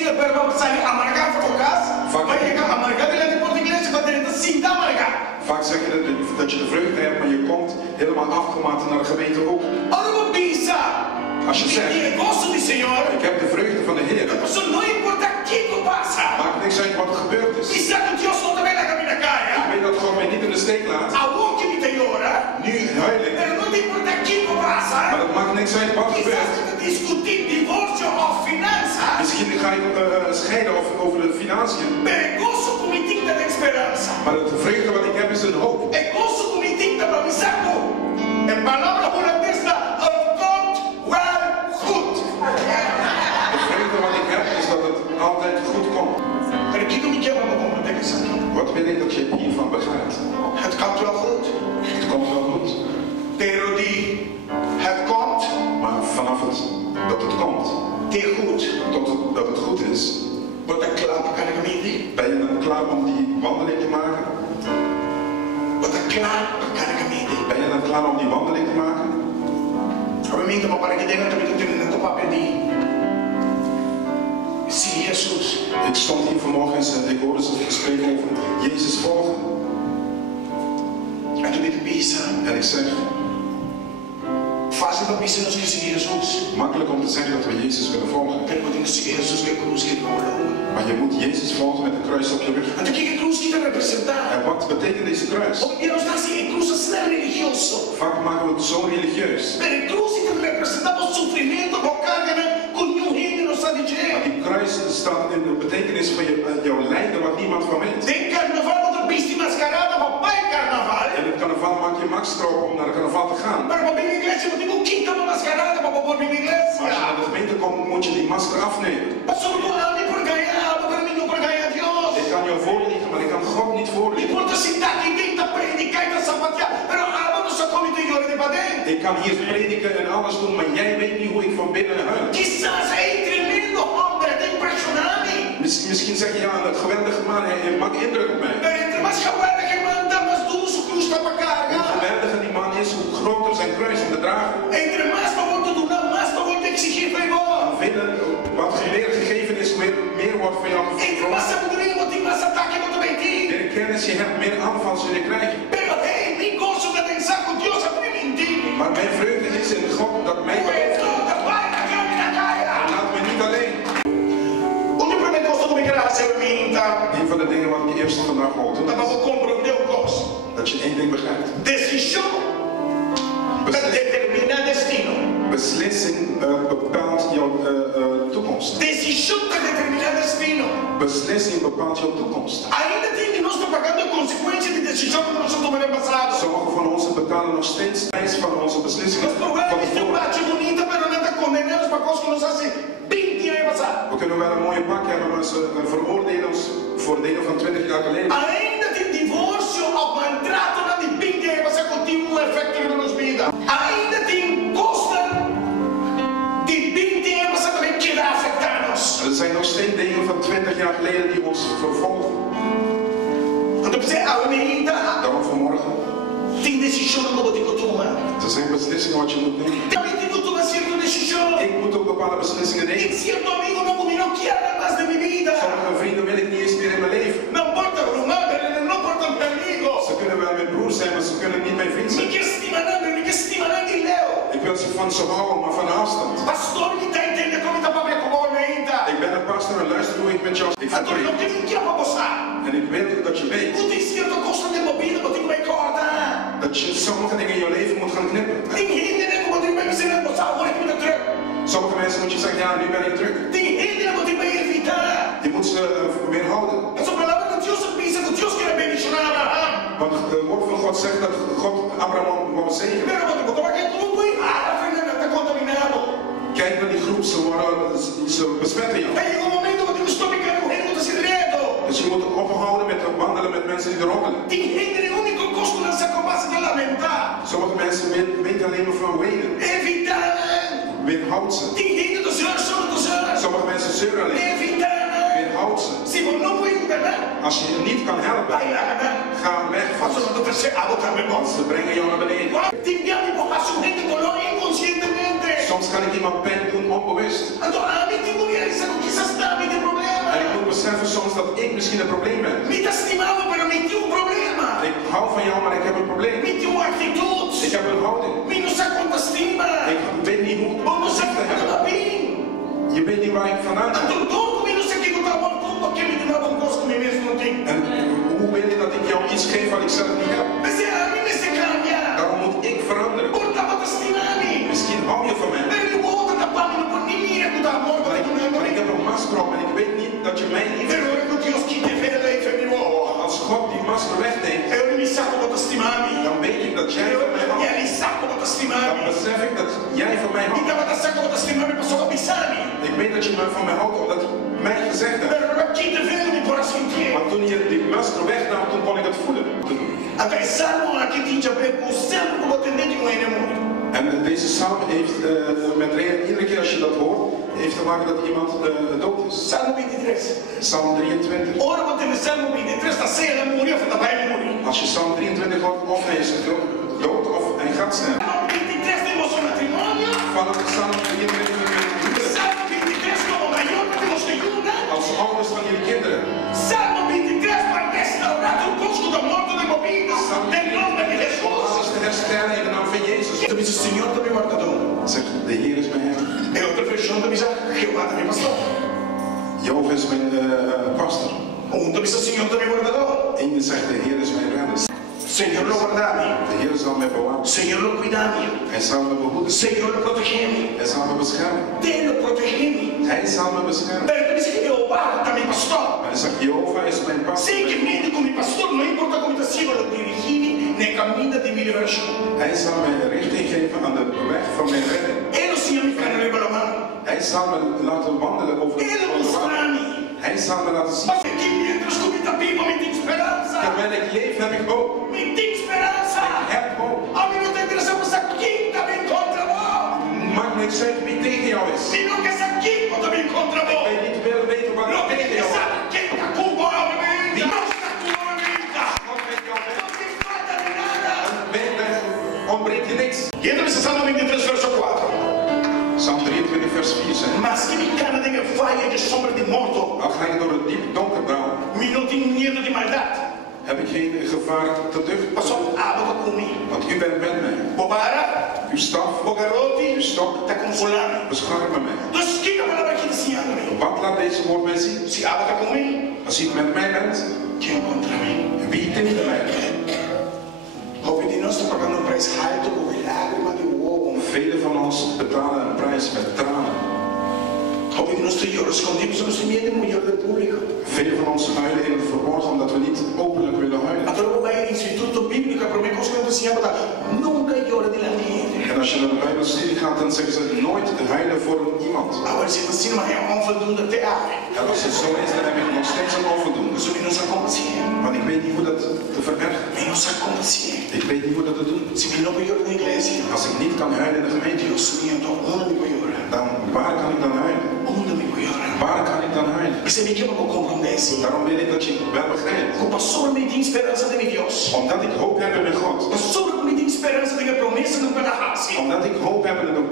Señor, pero vamos a salir amargar voor elkaar. Maar je kan amargar willen in Portugees, maar er is een zin amargar. Vaak zeg je dat je de vreugde hebt, maar je komt helemaal afgemaakt naar de gemeente ook. Aruba bisa. Als je zegt, ik heb de vreugde van de Heer. Maakt niks uit wat er gebeurd is. Ik weet dat God mij niet in de steek laat. Nu huil ik. Maar het maakt niks uit wat er gebeurt. Misschien ga je scheiden over de financiën. Maar de vreugde wat ik heb is een hoop. En palabra holandes komt, wel, goed. De vreugde wat ik heb is dat het altijd goed komt. Wat wil ik dat je hiervan begrijpt? Het komt wel goed. Het komt wel goed. Pero het komt. Maar vanaf dat het komt. Die goed. Tot dat het goed is. Wat een klaar kan ik hem niet. Ben je dan klaar om die wandeling te maken? Wat een klaar kan ik hem niet. Ben je dan klaar om die wandeling te maken? We moeten maar para que tenga también en tu papel die. Zie Jezus. Ik stond hier vanmorgen en ik hoorde ze spreken over Jezus volgen. En toen ik bisa. En ik zeg, fácil para bisa nos que seguir Jezus. Makkelijk om te zeggen dat we Jezus willen volgen. Pero podemos seguir Jezus que cruz que no. Maar je moet Jezus volgen met een kruis op je rug. En toen que cruz que te representar. En wat betekent deze kruis? Porque nos está así en cruz es religioso. Vaak maken we het zo religieus. Pero en cruz que representamos sufrimiento, vocágana, con un himno nos ha dicho. Maar die kruis staat in de betekenis van jouw lijden wat niemand van weet. En carnaval wordt een beetje mascarada, maar bij carnaval. En het carnaval maak je maxstroop om naar de carnaval te gaan. Maar op een iglesia moet je ook quinta mascarada, maar op een iglesia. Als je naar de gemeente komt, moet je die masker afnemen. Ik kan jou voorliegen, maar ik kan God niet voorliegen. Ik kan hier prediken en alles doen, maar jij weet niet hoe ik van binnen huil. Misschien zeg je ja, een geweldige man, hij maakt indruk op mij. Hoe geweldiger die man is, hoe groter zijn kruis om te dragen. Wat meer gegeven is, hoe meer wordt van jou gevraagd. Meer kennis je hebt, meer aanval zul je krijgen. Maar mijn vreugde is in God dat mij behoeft. En laat me niet alleen. Een van de dingen wat ik eerst vandaag wil doen, dat je één ding begrijpt. Desishonan. Beslissing bepaalt jouw toekomst. Decisión que determina el destino. Beslissing bepaalt jouw toekomst. Ainda tem que nós estamos pagando a consequência de decisão que nós tomamos no passado. Sommigen van ons betalen nog steeds prijs van onze beslissingen. Os problemas estão bate bonita, pero nada condenados para coisas que nos hacen 20 anos passado. We kunnen wel een mooie pak hebben, maar ze veroordelen ons voor dingen van 20 jaar geleden. Ainda tem divórcio ao maltrato na de 20 anos passado continua um efeito na nossa vida. Ainda tem costa de 20 anos passado também que vai afetar-nos. Er zijn nog steeds dingen van 20 jaar geleden die ons vervolgen. Daarom vanmorgen. Er zijn beslissingen wat je moet nemen. Ik moet ook bepaalde beslissingen nemen. Sommige vrienden wil ik niet eens meer in mijn leven. Ze kunnen wel mijn broer zijn, maar ze kunnen niet mijn vriend zijn. Ik wil ze van ze houden, maar van afstand. Ik ben een pastor en luister hoe ik met jou verpreek. En ik wil dat je weet dat je sommige dingen in je leven moet gaan knippen. Sommige mensen moet je zeggen, ja, nu ben ik druk. Je moet ze weerhouden. Want het woord van God zegt dat God Abraham wou zegenen. Kijk naar die groep, ze besmetten jou. Dus je moet ophouden met wandelen met mensen die roddelen. Sommige mensen weten alleen maar van wenen. Weerhoud ze. Sommige mensen zeuren alleen. Weerhoud ze. Als je je niet kan helpen, ga weg van ze. Want ze brengen jou naar beneden. Soms kan ik iemand pijn doen onbewust. beseffen soms dat ik misschien een probleem heb. Mi t'estimavo però mi ti un problema. Ik hou van jou, maar ik heb een probleem. Mi ti un attitude. Ik heb een houding. Mi non sa quanta stima. Ik weet niet hoe O non sa te quanta hebben. bene. Je weet niet waar ik vandaan kom. Mi non sa che tu trova un punto che mi donava un costo mi messo non tengo. En hoe weet je dat ik jou iets geef wat ik zelf niet heb? Ma se a me si cambia. Daarom moet ik veranderen. Portava a stimami. Misschien hou je van mij. Per il vuoto da pane non può nemmeno che da morto Maar da come maar ik heb een masker op en ik weet niet dat je mij niet però hebt. ecco che io schite fede lei fe mi uovo. Als God die masker wegneemt, E io mi sa come stimami. dan weet ik dat jij van mij E houdt. mi sa come Dan stimami. besef ik dat jij van mij Mi houdt. dava da sa come stimami posso capisare. Ik weet dat je van mij houdt omdat je mij gezegd hebt. Però non schite fede mi può sentire. Maar toen je die masker wegnam, toen kon ik het voelen. Allora, il salmo anche dice per sempre come tenete un enemico. En deze psalm heeft met reden, iedere keer als je dat hoort, heeft te maken dat iemand dood is. Salmo 23. Psalm 23. Ora quando nel Salmo 23 stasera muore of daarbij muore. Als je Psalm 23 hoort, of hij is dood of hij gaat sterven. Salmo 23 è il vostro matrimonio. Van het Psalm 23 Salmo 23 come maggiore di vostre Giuda. als ouders van jullie kinderen. Salmo 23 per restaurato il posto da morto del bambino. Nel nome di Gesù. Alles te herstellen in de naam van Jezus. Tu mi dici, Signore, mi guarda tu. Zeg, de Heer is mijn Heer. E oltre a questo, mi sa, Jehová mi pastore. Jehovah is mijn pastor. Un mi sa, Signore, mi guarda tu. En je zegt, de Heer is mijn redder. Signore, lo guardami. De Heer zal mij bewaren. Signore, lo guidami. Hij zal me behoeden. Signore, lo protegemi. Hij zal me beschermen. Te lo protegemi. Hij zal me beschermen. Perché mi sa che Jehová mi pastore. Hij zegt, Jehovah is mijn pastor. Sei che mente come pastore, non importa come ti siano le dirigini, né cammina di mille versi. Hij zal mij richting geven aan de weg van mijn redding. E lo Signore mi farà la mano. Hij zal me laten wandelen over E lo mostrami. Hij zal me laten zien. Ma perché mentre scopita vivo mi ti speranza. Terwijl ik leef heb ik hoop. Mi ti speranza. Ik heb hoop. A me non ti interessa questa quinta mi incontra voi. Maakt niks uit wie tegen jou is. Mi non che sa chi quando mi incontra Ik voi. weet niet wil weten wat Non er che tegen jou sa is. che la cubo la vita. Non sta cubo la vita. God met jou bent. Non si fatta di nada. Ontbreekt je niks. Chiedemi se Salmo 23 verso 4. Psalm 23 vers 4 zegt. Ma se mi cade delle faie di sombra di morto. Dan ga ik door het diep donker dal. Mi non ti niente di maldad. Heb ik geen gevaar te duchten. Ma sono abito con me. Want u bent met mij. Bobara. Uw staf, Bogarotti. uw stok, Te consolano. beschermen mij. Dus schiet me la vecchia insieme. Wat laat deze woord mij zien? Si abita con me. Als u met mij bent, Chi incontra me. wie tegen mij? Hopi di nostro pagando un prezzo alto come lacrima di uomo. Velen van ons betalen een prijs met tranen. Hopi di nostro io nascondiamo sono i miei mugliori del pubblico. Velen van ons huilen in het verborgen omdat we niet openlijk willen huilen. Ma trovo mai l'istituto biblico per me cosa che si chiama nunca llora di la niente. En als je naar de Bijbelstudie gaat, dan zeggen ze nooit huilen voor iemand. Allora se non si ma è onvoldoende teatro. En als het zo is, dan heb ik nog steeds een onvoldoende. Questo mi non sa come si è. Want ik weet niet hoe dat te verbergen. Mi non sa come si è. Ik weet niet hoe dat te doen. Se mi non voglio in iglesia. Als ik niet kan huilen in de gemeente, Dio mio, onde mi voglio ora? dan waar kan ik dan huilen? Onde mi voglio ora? Waar kan ik dan huilen? E se mi chiamo con compromessi. Daarom wil ik dat je wel begrijpt. Con solamente in speranza di Dios. Omdat ik hoop heb in God. Solamente in speranza di promesse non per la hasi. Omdat ik hoop heb in de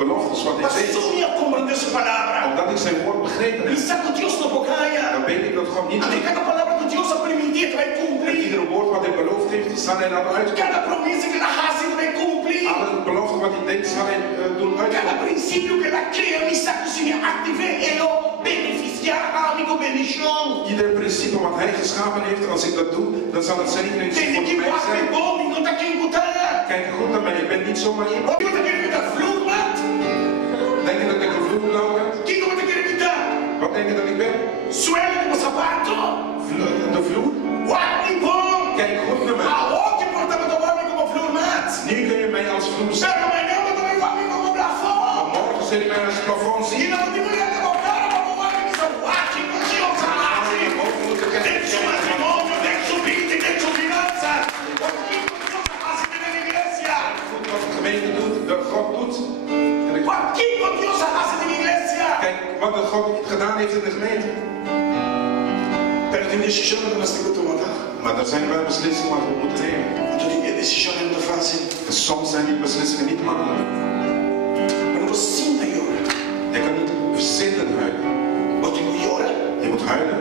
beloftes wat Ma hij se deed. tu mi comprende su palabra. Omdat ik zijn woord begrepen Mi heb. sa che Dio sto pocaia. Dan weet ik dat God niet Anche liegt. cada palabra che Dio sa prima indietro vai En cumplir. iedere woord wat hij beloofd heeft, die zal hij dan uitkomen. Cada promessa che la hasi vai cumplir. Alle beloften wat hij deed, zal hij doen Cada uitkomen. principio che la crea mi sa che si mi attive e lo beneficia amico benediction. Ieder principe wat hij geschapen heeft, als ik dat doe, dan zal het zijn principe Quindi chi voor mij guarda i zijn. bombi non da chi incutare. Kijk goed naar mij, ik ben niet zomaar iemand. Chi vuole che da flugmat? Denk je dat ik een vloerblauw ben? Chi vuole che mi Wat denk je dat ik ben? Suelo di sapato. De vloer? Guardi bom. Kijk goed naar mij. A oggi portava da uomini come flugmat. Nu kun je mij als vloer zien. Però mai non dove uomini come Maar plafond. morgen zul je mij als plafond Chi zien. non ti vuole guardare come uomini sono guacchi, non ci ho salati. Del suo matrimonio, del suo vita, del suo finanza. Chi non sono capaci di venire in iglesia. Goed wat de gemeente doet, dat God doet. En ik... Ma chi non Dio sa capaci di venire in iglesia. Kijk wat de God gedaan heeft in de gemeente. Per le decisioni della stigmatomata. Maar er zijn wel beslissingen wat we moeten nemen. Tutte le decisioni non facili. En soms zijn die beslissingen niet makkelijk. Ma non possiamo ora. Je kan niet zitten huilen. Ma ti vuoi ora? Je moet huilen.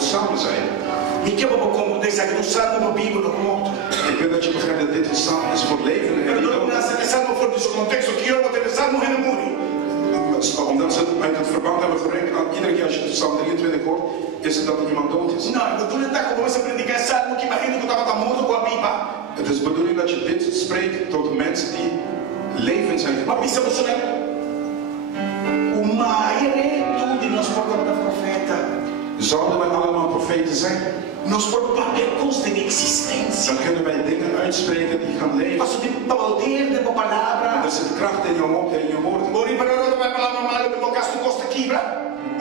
wil samen zijn. Ik heb ook een deze ik doe samen met Bijbel nog mocht. Ik wil dat je begrijpt dat dit een samen is voor het leven en niet dood. Samen voor deze context ook hier wat er samen in de moeder. Omdat ze uit het verband hebben gerekend, iedere keer als je Psalm 23 hoort, is het dat er iemand dood is. Nou, we doen het dat we mensen prediken samen que imagino que estava morto com a Bíblia. Het is de bedoeling dat je dit spreekt tot de mensen die levend zijn. Maar wie ze moeten o maior tudo nós portamos da profeta. Zouden wij allemaal profeten zijn? Nós portamos de existência. Dan kunnen wij dingen uitspreken die gaan leven. Als je de poder de palavra. Er zit kracht in je mond en in je woorden. Ori para nós vai palavra mal que tocar tu costa quebra.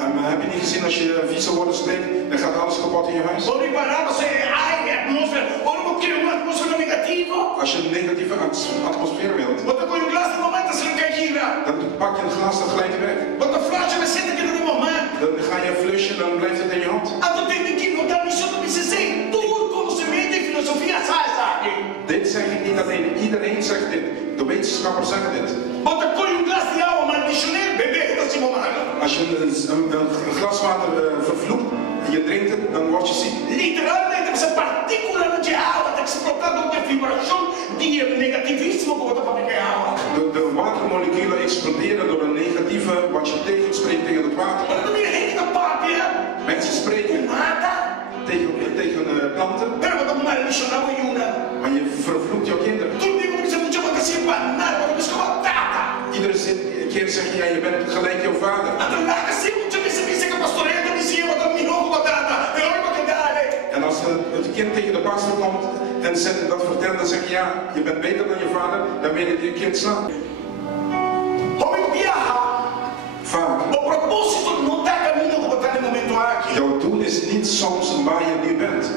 En heb je niet gezien als je vieze woorden spreekt, dan gaat alles kapot in je huis. Ori para você ai atmosfera. Ori não quero uma atmosfera negativa. Als je een negatieve atmosfeer wilt, bota com um glas de momento se quer quebra. Dan pak je een glas en glijdt je weg. Bota flash me sente que no moment. Dan ga je flushen en dan blijft het in je hand. Ato tem que botar isso no PCC. Tudo conhecimento e filosofia sai. Dit zeg ik niet alleen, iedereen zegt dit. De wetenschappers zeggen dit. Bota com um glas de água, mas missionário bebê dat is moment. Als je een glas water vervloekt en je drinkt het, dan word je ziek. Literalmente essa partícula de água está explotando de vibração de negativismo que você pode criar. De watermoleculen exploderen door een negatieve wat je tegenspreekt tegen het water. Mensen spreken tegen planten. Maar je vervloekt jouw kinderen. Iedere keer zeg je, ja, je bent gelijk jouw vader. En als het kind tegen de pastor komt en dat vertelt, dan zeg je, ja, je bent beter dan je vader, dan wil je je kind slaan. Vaak. Jouw doel is niet soms waar je nu bent.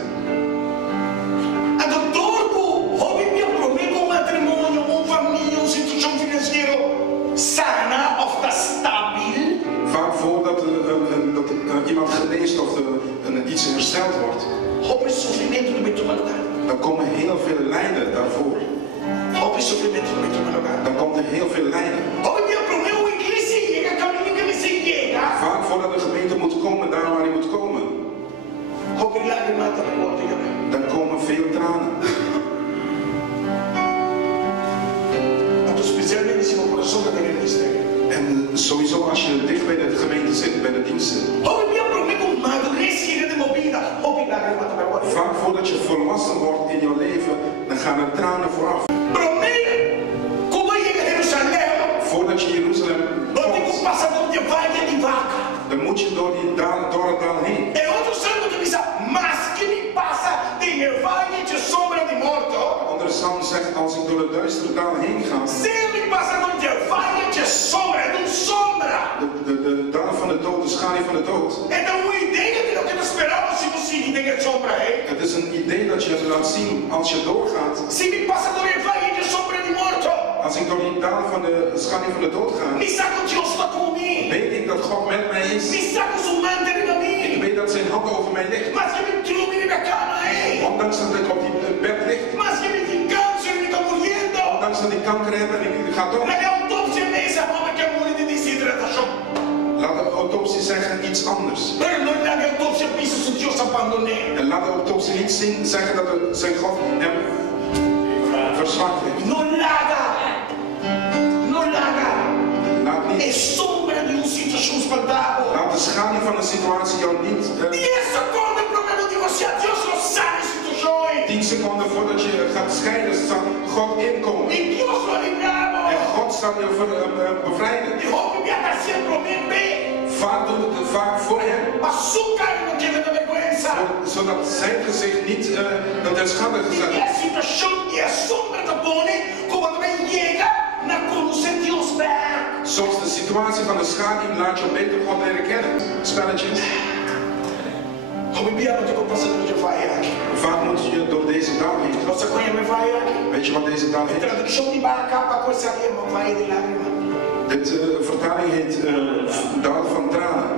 Vaak voordat iemand geneest of iets hersteld wordt, dan komen heel veel lijden daarvoor. Dan komt er heel veel lijden. Vaak voordat de gemeente moet komen, daar waar hij moet komen, dan komen veel tranen. En sowieso als je dicht bij de gemeente zit, bij de diensten. Vaak voordat je volwassen wordt in jouw leven, dan gaan er tranen vooraf. Voordat je Jeruzalem komt, dan moet je door het dal heen. Andere psalm zegt, als ik door het duistere dal heen ga, de dal van de dood, de schaduw van de dood. Het is een idee dat je laat zien als je doorgaat. Als ik door die dal van de schaduw van de dood ga, weet ik dat God met mij is. Ik weet dat zijn hand over mij ligt. Ondanks dat ik op die bed lig. Ondanks dat ik kanker heb en ik ga dood. Laat de autopsie zeggen iets anders. En laat de autopsie niet zeggen dat zijn God hem verzwakt heeft. Laat niet. Laat de schaduw van de situatie jou niet. 10 seconden voordat je gaat scheiden, zal God inkomen. En God zal je bevrijden. Vaak doet het vaak voor hem. Zodat zijn gezicht niet ten schade gezet soms de situatie van de schaduw laat je beter God leren kennen. Spelletjes. Vaak moet je door deze dal heen. Weet je wat deze dal heet? Dit vertaling heet dal van tranen.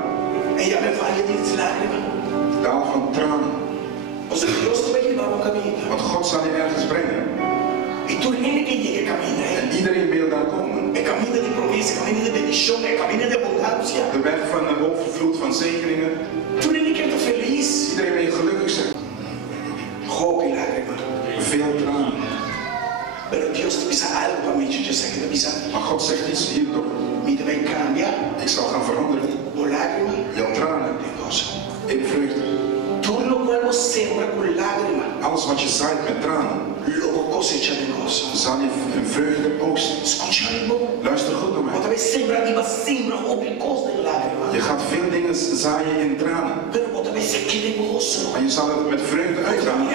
Dal van tranen. Want God zal je ergens brengen. En iedereen wil daar komen. De weg van de overvloed van zegeningen. Iedereen zeggen dat is Maar God zegt iets hierdoor. Ik zal gaan veranderen. Jouw tranen in vreugde. Alles wat je zaait met tranen, zal je in vreugde oogsten. Luister goed naar mij. Je gaat veel dingen zaaien in tranen. Maar je zal het met vreugde uitgaan.